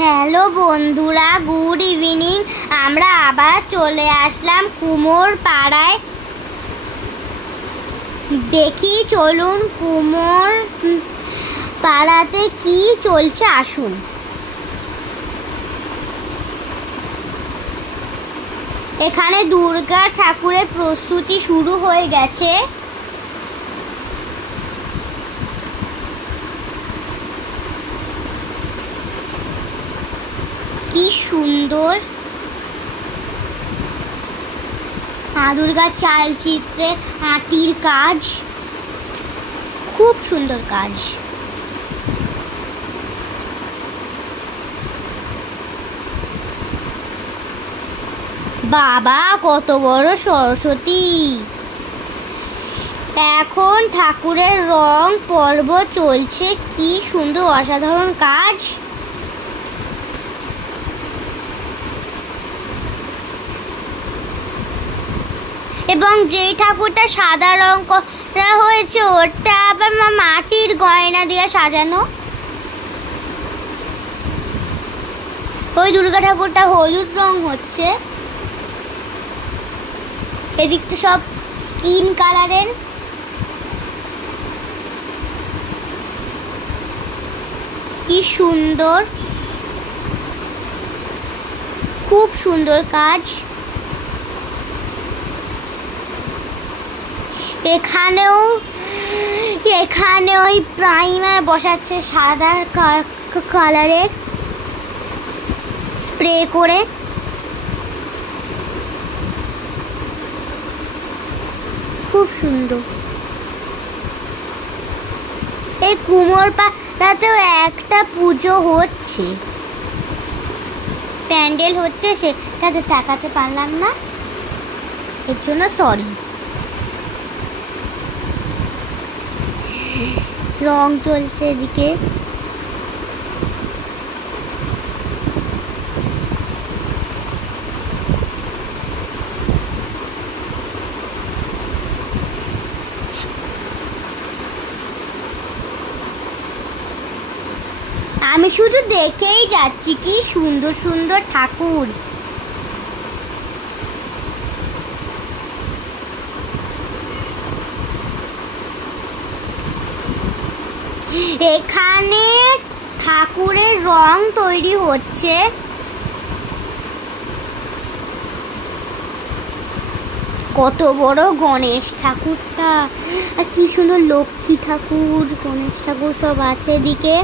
Hello বন্ধুরা, good evening. আমরা আবার চলে আসলাম কুমোর পাড়ায়। দেখি চলুন কুমোর পাড়াতে কি চলছে, আসুন। এখানে দুর্গা ঠাকুরের প্রস্তুতি শুরু হয়ে গেছে। কি সুন্দর মা দুর্গার চালচিত্রে আটির কাজ, খুব সুন্দর কাজ। বাবা, কত বড় সরস্বতী! এখন ঠাকুরের রং পর্ব চলছে। কি সুন্দর, অসাধারণ কাজ। এবং যেই ঠাকুরটা সাদা রং করা হয়েছে ওটা আবার মাটির গয়না দিয়ে সাজানো। ওই দুর্গা ঠাকুরটা হলুদ রং হচ্ছে। এদিক তো সব স্কিন কালারের। কি সুন্দর, খুব সুন্দর কাজ। এখানে ওই প্রাইমার বসাচ্ছে সাদা কালারের স্প্রে করে। খুব সুন্দর। এই কুমোর পাড়াতেও একটা পুজো হচ্ছে, প্যান্ডেল হচ্ছে, সেটাতে তাকাতে পারলাম না, এর জন্য সরি। রং চলছে এদিকে। আমি শুধু দেখেই যাচ্ছি, কি সুন্দর সুন্দর ঠাকুর। এখানে ঠাকুরের রং তৈরি হচ্ছে। কত বড় গণেশ ঠাকুরটা, আর কি সুন্দর লক্ষ্মী ঠাকুর, গণেশ ঠাকুর সব আছে। এদিকে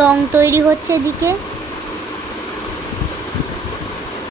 রং তৈরি হচ্ছে, এদিকে